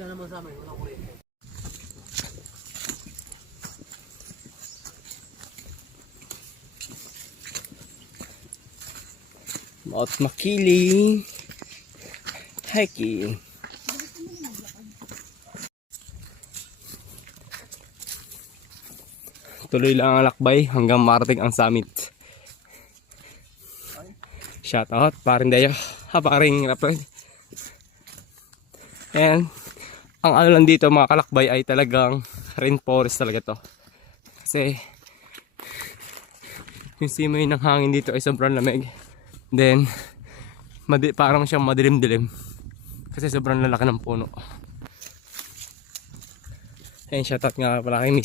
dyan naman sa amin, walang kuryente. Mount Makiling hiking. Tuloy lang ang lakbay hanggang marating ang summit. Shout out paring Dayo, paring Rafael. And ang ano lang dito mga kalakbay ay talagang rainforest talaga to. Kasi yung simoy ng hangin dito ay sobrang lamig. Then parang siyang madilim-dilim kasi sobrang lalaki ng puno. And shout out nga pala kay Miss